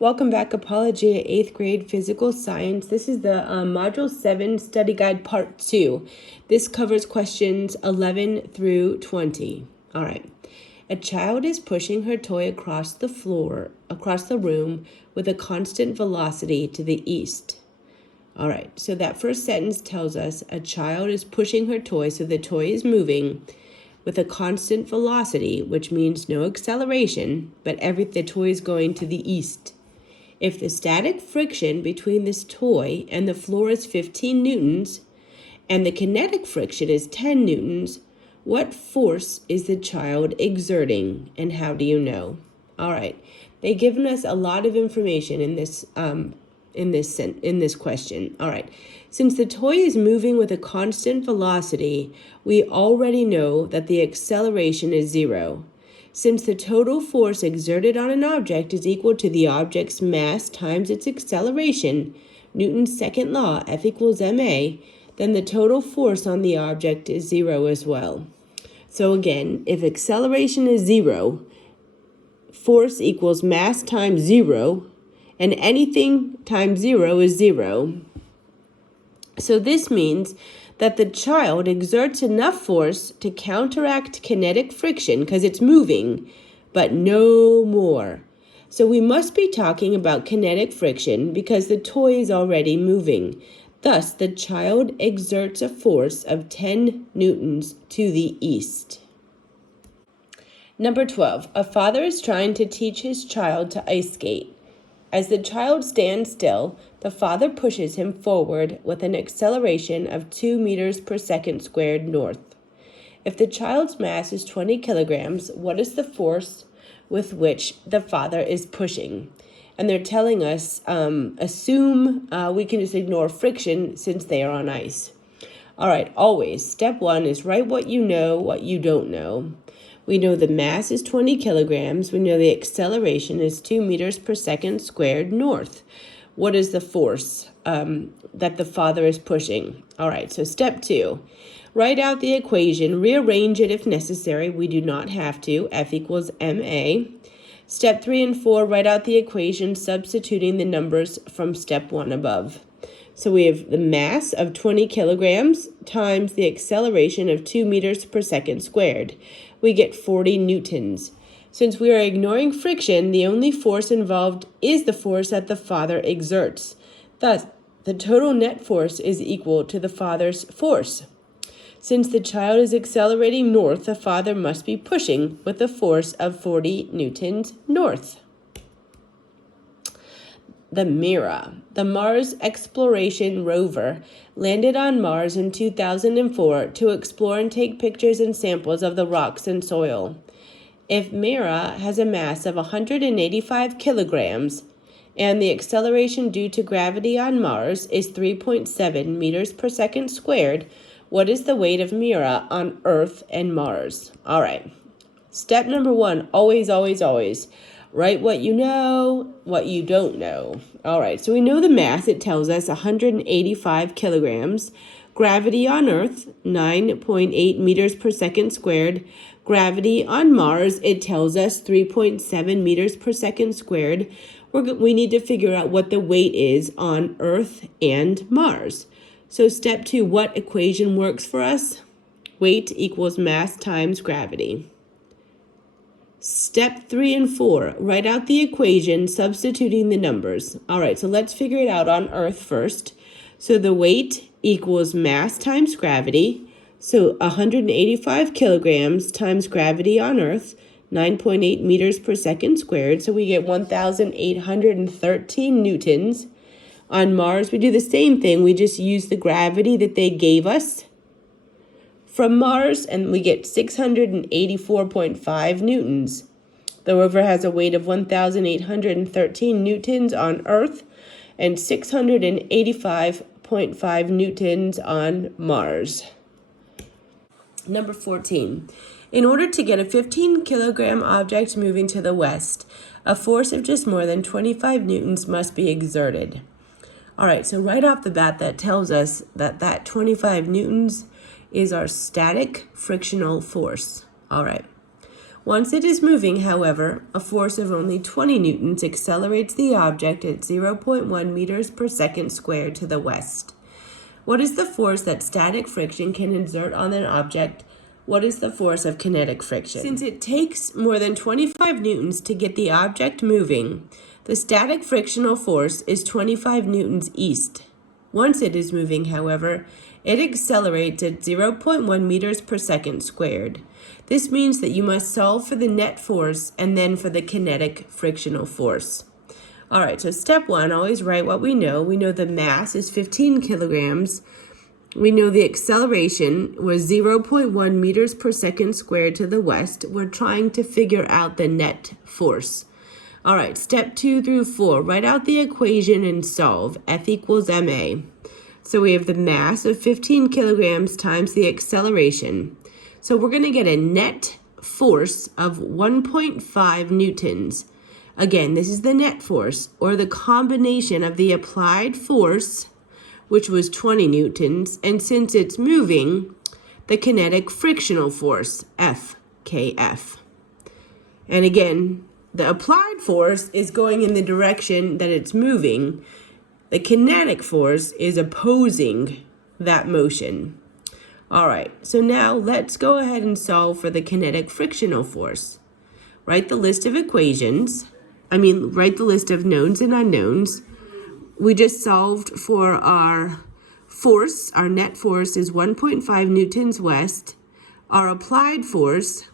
Welcome back, Apologia, 8th grade physical science. This is the Module 7 study guide part 2. This covers questions 11 through 20. All right. A child is pushing her toy across the room with a constant velocity to the east. All right, so that first sentence tells us a child is pushing her toy, so the toy is moving with a constant velocity, which means no acceleration, but the toy is going to the east. If the static friction between this toy and the floor is 15 newtons and the kinetic friction is 10 newtons, what force is the child exerting and how do you know? All right, they've given us a lot of information in this question. All right, since the toy is moving with a constant velocity, we already know that the acceleration is 0. Since the total force exerted on an object is equal to the object's mass times its acceleration, Newton's second law, F equals ma, then the total force on the object is 0 as well. So again, if acceleration is 0, force equals mass times 0, and anything times 0 is 0. So this means that the child exerts enough force to counteract kinetic friction because it's moving, but no more. So we must be talking about kinetic friction because the toy is already moving. Thus, the child exerts a force of 10 newtons to the east. Number 12, a father is trying to teach his child to ice skate. As the child stands still, the father pushes him forward with an acceleration of 2 meters per second squared north. If the child's mass is 20 kilograms, what is the force with which the father is pushing? And they're telling us, assume we can just ignore friction since they are on ice. All right, always, step 1 is write what you know, what you don't know. We know the mass is 20 kilograms. We know the acceleration is 2 meters per second squared north. What is the force that the father is pushing? All right, so step 2, write out the equation, rearrange it if necessary. We do not have to. F equals ma. Step 3 and 4, write out the equation substituting the numbers from step 1 above. So we have the mass of 20 kilograms times the acceleration of 2 meters per second squared. We get 40 newtons. Since we are ignoring friction, the only force involved is the force that the father exerts. Thus, the total net force is equal to the father's force. Since the child is accelerating north, the father must be pushing with a force of 40 newtons north. The Mira, the Mars exploration rover, landed on Mars in 2004 to explore and take pictures and samples of the rocks and soil. If Mira has a mass of 185 kilograms and the acceleration due to gravity on Mars is 3.7 meters per second squared, what is the weight of Mira on Earth and Mars? All right. Step number 1, always, always, always. Write what you know, what you don't know. All right, so we know the mass. It tells us 185 kilograms. Gravity on Earth, 9.8 meters per second squared. Gravity on Mars, it tells us 3.7 meters per second squared. We need to figure out what the weight is on Earth and Mars. So step 2, what equation works for us? Weight equals mass times gravity. Step 3 and 4, write out the equation substituting the numbers. All right, so let's figure it out on Earth first. So the weight equals mass times gravity. So 185 kilograms times gravity on Earth, 9.8 meters per second squared. So we get 1,813 newtons. On Mars, we do the same thing. We just use the gravity that they gave us from Mars, and we get 684.5 newtons. The rover has a weight of 1,813 newtons on Earth and 685.5 newtons on Mars. Number 14. In order to get a 15-kilogram object moving to the west, a force of just more than 25 newtons must be exerted. All right, so right off the bat, that tells us that 25 newtons is our static frictional force. All right. Once it is moving, however, a force of only 20 newtons accelerates the object at 0.1 meters per second squared to the west. What is the force that static friction can exert on an object? What is the force of kinetic friction? Since it takes more than 25 newtons to get the object moving, the static frictional force is 25 newtons east. Once it is moving, however, it accelerates at 0.1 meters per second squared. This means that you must solve for the net force and then for the kinetic frictional force. All right, so step one, always write what we know. We know the mass is 15 kilograms. We know the acceleration was 0.1 meters per second squared to the west. We're trying to figure out the net force. All right, step 2 through 4, write out the equation and solve. F equals ma. So we have the mass of 15 kilograms times the acceleration. So we're going to get a net force of 1.5 newtons. Again, this is the net force, or the combination of the applied force, which was 20 newtons, and since it's moving, the kinetic frictional force, F, KF. And again, the applied force is going in the direction that it's moving. The kinetic force is opposing that motion. All right, so now let's go ahead and solve for the kinetic frictional force. Write the list of equations. Write the list of knowns and unknowns. We just solved for our force. Our net force is 1.5 newtons west. Our applied force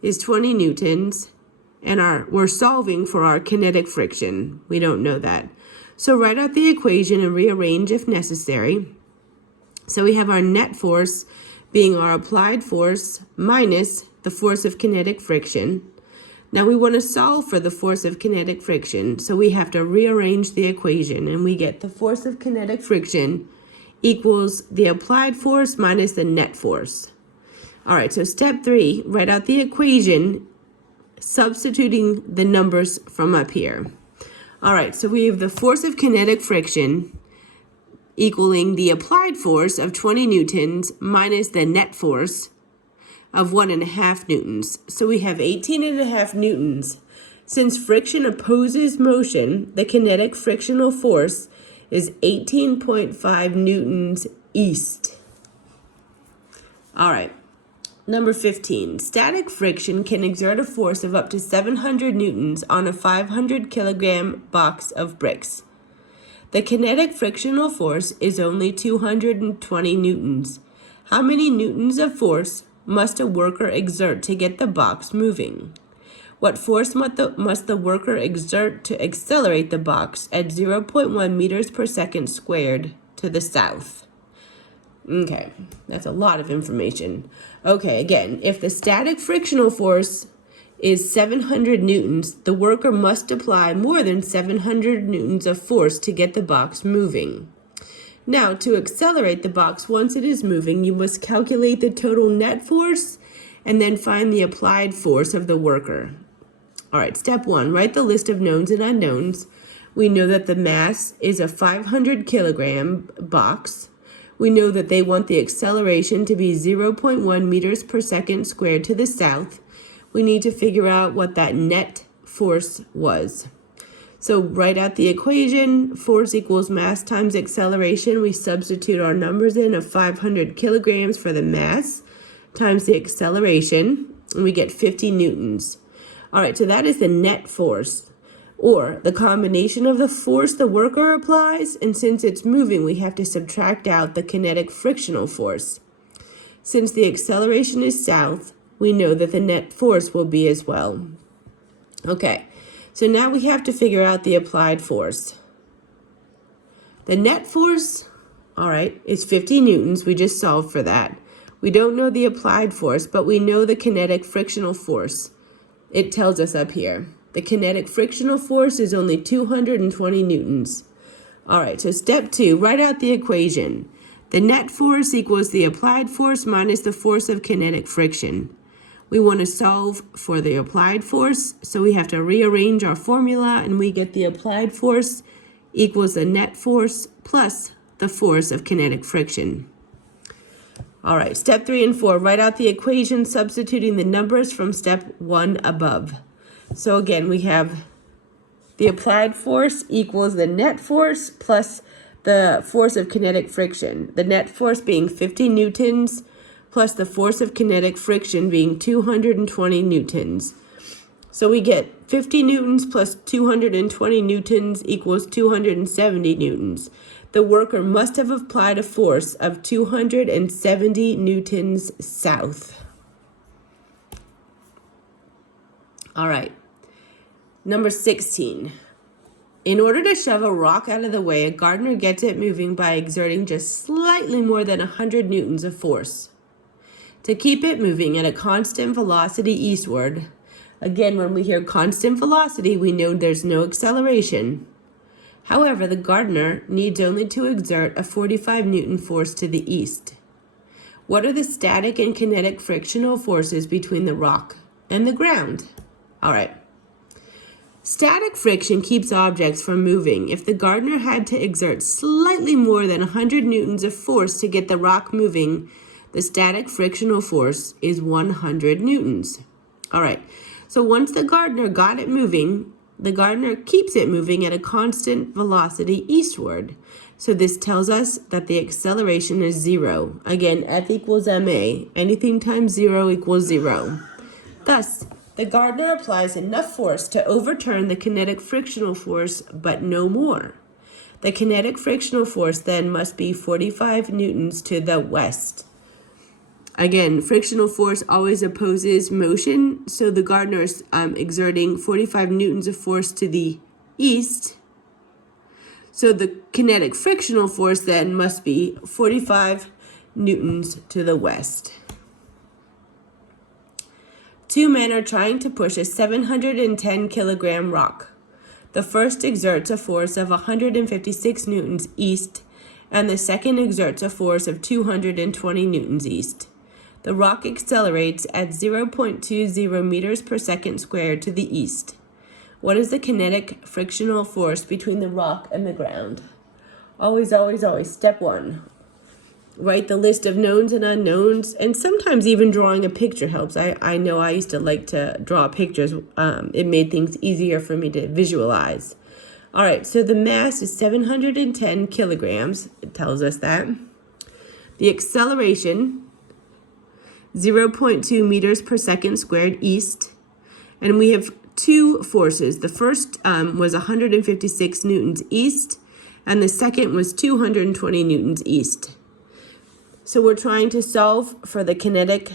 is 20 newtons. And we're solving for our kinetic friction. We don't know that. So write out the equation and rearrange if necessary. So we have our net force being our applied force minus the force of kinetic friction. Now we want to solve for the force of kinetic friction, so we have to rearrange the equation, and we get the force of kinetic friction equals the applied force minus the net force. All right, so step 3, write out the equation substituting the numbers from up here. All right, so we have the force of kinetic friction equaling the applied force of 20 newtons minus the net force of 1.5 newtons. So we have 18.5 newtons. Since friction opposes motion, the kinetic frictional force is 18.5 newtons east. All right. Number 15, static friction can exert a force of up to 700 newtons on a 500 kilogram box of bricks. The kinetic frictional force is only 220 newtons. How many newtons of force must a worker exert to get the box moving? What force must the worker exert to accelerate the box at 0.1 meters per second squared to the south? Okay, that's a lot of information. Okay, again, if the static frictional force is 700 newtons, the worker must apply more than 700 newtons of force to get the box moving. Now, to accelerate the box once it is moving, you must calculate the total net force and then find the applied force of the worker. All right, step 1, write the list of knowns and unknowns. We know that the mass is a 500 kilogram box. We know that they want the acceleration to be 0.1 meters per second squared to the south. We need to figure out what that net force was. So write out the equation, force equals mass times acceleration. We substitute our numbers in of 500 kilograms for the mass times the acceleration, and we get 50 newtons. All right, so that is the net force, or the combination of the force the worker applies, and since it's moving, we have to subtract out the kinetic frictional force. Since the acceleration is south, we know that the net force will be as well. Okay. So now we have to figure out the applied force. The net force, all right, is 50 newtons. We just solved for that. We don't know the applied force, but we know the kinetic frictional force. It tells us up here. The kinetic frictional force is only 220 newtons. All right, so step 2, write out the equation. The net force equals the applied force minus the force of kinetic friction. We want to solve for the applied force, so we have to rearrange our formula, and we get the applied force equals the net force plus the force of kinetic friction. All right, step 3 and 4, write out the equation substituting the numbers from step 1 above. So again, we have the applied force equals the net force plus the force of kinetic friction. The net force being 50 newtons plus the force of kinetic friction being 220 newtons. So we get 50 newtons plus 220 newtons equals 270 newtons. The worker must have applied a force of 270 newtons south. All right. Number 16. In order to shove a rock out of the way, a gardener gets it moving by exerting just slightly more than 100 newtons of force. To keep it moving at a constant velocity eastward, again, when we hear constant velocity, we know there's no acceleration. However, the gardener needs only to exert a 45 Newton force to the east. What are the static and kinetic frictional forces between the rock and the ground? All right. Static friction keeps objects from moving. If the gardener had to exert slightly more than 100 newtons of force to get the rock moving, the static frictional force is 100 newtons. All right, so once the gardener got it moving, the gardener keeps it moving at a constant velocity eastward. So this tells us that the acceleration is 0. Again, F equals ma. Anything times 0 equals 0. Thus, the gardener applies enough force to overturn the kinetic frictional force, but no more. The kinetic frictional force then must be 45 newtons to the west. Again, frictional force always opposes motion, so the gardener is exerting 45 newtons of force to the east. So the kinetic frictional force then must be 45 newtons to the west. Two men are trying to push a 710 kilogram rock. The first exerts a force of 156 newtons east, and the second exerts a force of 220 newtons east. The rock accelerates at 0.20 meters per second squared to the east. What is the kinetic frictional force between the rock and the ground? Always, always, always. Step 1. Write the list of knowns and unknowns, and sometimes even drawing a picture helps. I know I used to like to draw pictures. It made things easier for me to visualize. All right, so the mass is 710 kilograms. It tells us that. The acceleration, 0.2 meters per second squared east. And we have two forces. The first was 156 newtons east, and the second was 220 newtons east. So we're trying to solve for the kinetic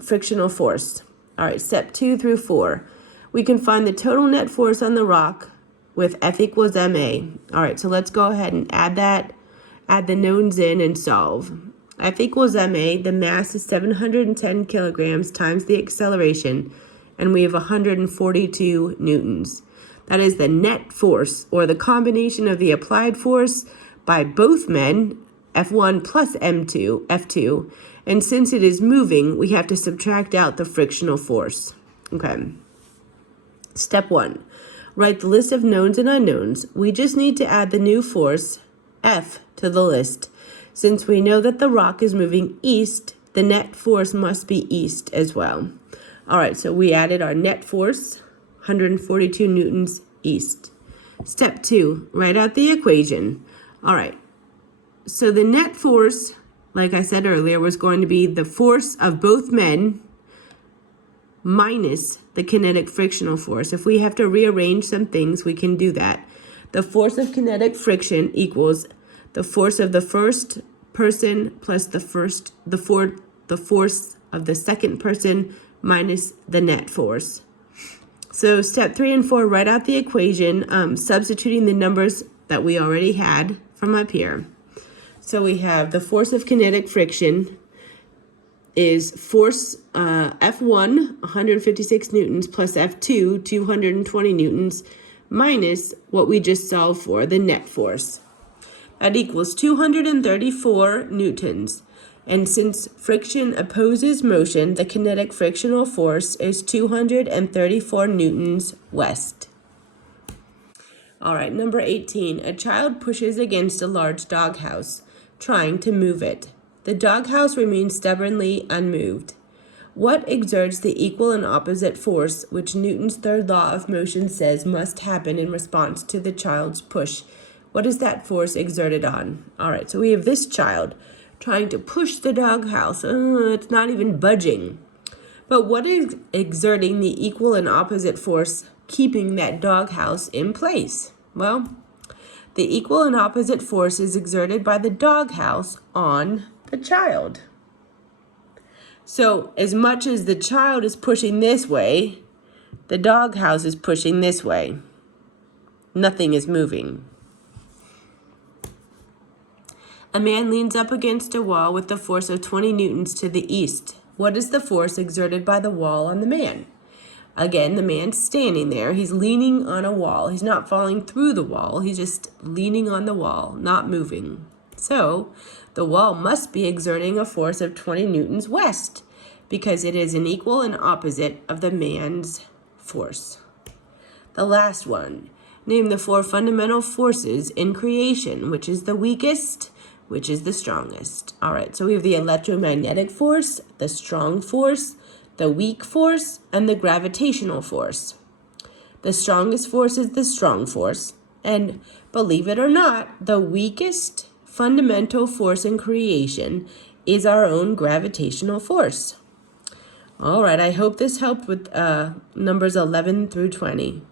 frictional force. All right, step 2 through 4. We can find the total net force on the rock with F equals ma. All right, so let's go ahead and add the knowns in and solve. F equals ma, the mass is 710 kilograms times the acceleration, and we have 142 newtons. That is the net force, or the combination of the applied force by both men, F1 plus M2, F2, and since it is moving, we have to subtract out the frictional force. Okay. Step 1. Write the list of knowns and unknowns. We just need to add the new force, F, to the list. Since we know that the rock is moving east, the net force must be east as well. All right, so we added our net force, 142 newtons east. Step 2, write out the equation. All right. So the net force, like I said earlier, was going to be the force of both men minus the kinetic frictional force. If we have to rearrange some things, we can do that. The force of kinetic friction equals the force of the first person plus the force of the second person minus the net force. So step 3 and 4, write out the equation, substituting the numbers that we already had from up here. So we have the force of kinetic friction is force F1, 156 newtons, plus F2, 220 newtons, minus what we just solved for, the net force. That equals 234 newtons. And since friction opposes motion, the kinetic frictional force is 234 newtons west. All right, number 18. A child pushes against a large doghouse, trying to move it. The doghouse remains stubbornly unmoved. What exerts the equal and opposite force which Newton's third law of motion says must happen in response to the child's push? What is that force exerted on? All right, so we have this child trying to push the doghouse. It's not even budging. But what is exerting the equal and opposite force keeping that doghouse in place? Well, the equal and opposite force is exerted by the doghouse on the child. So as much as the child is pushing this way, the doghouse is pushing this way. Nothing is moving. A man leans up against a wall with the force of 20 newtons to the east. What is the force exerted by the wall on the man? Again, the man's standing there. He's leaning on a wall. He's not falling through the wall. He's just leaning on the wall, not moving. So the wall must be exerting a force of 20 newtons west because it is an equal and opposite of the man's force. The last one. Name the 4 fundamental forces in creation. Which is the weakest? Which is the strongest? All right, so we have the electromagnetic force, the strong force, the weak force, and the gravitational force. The strongest force is the strong force, and believe it or not, the weakest fundamental force in creation is our own gravitational force. All right, I hope this helped with numbers 11 through 20.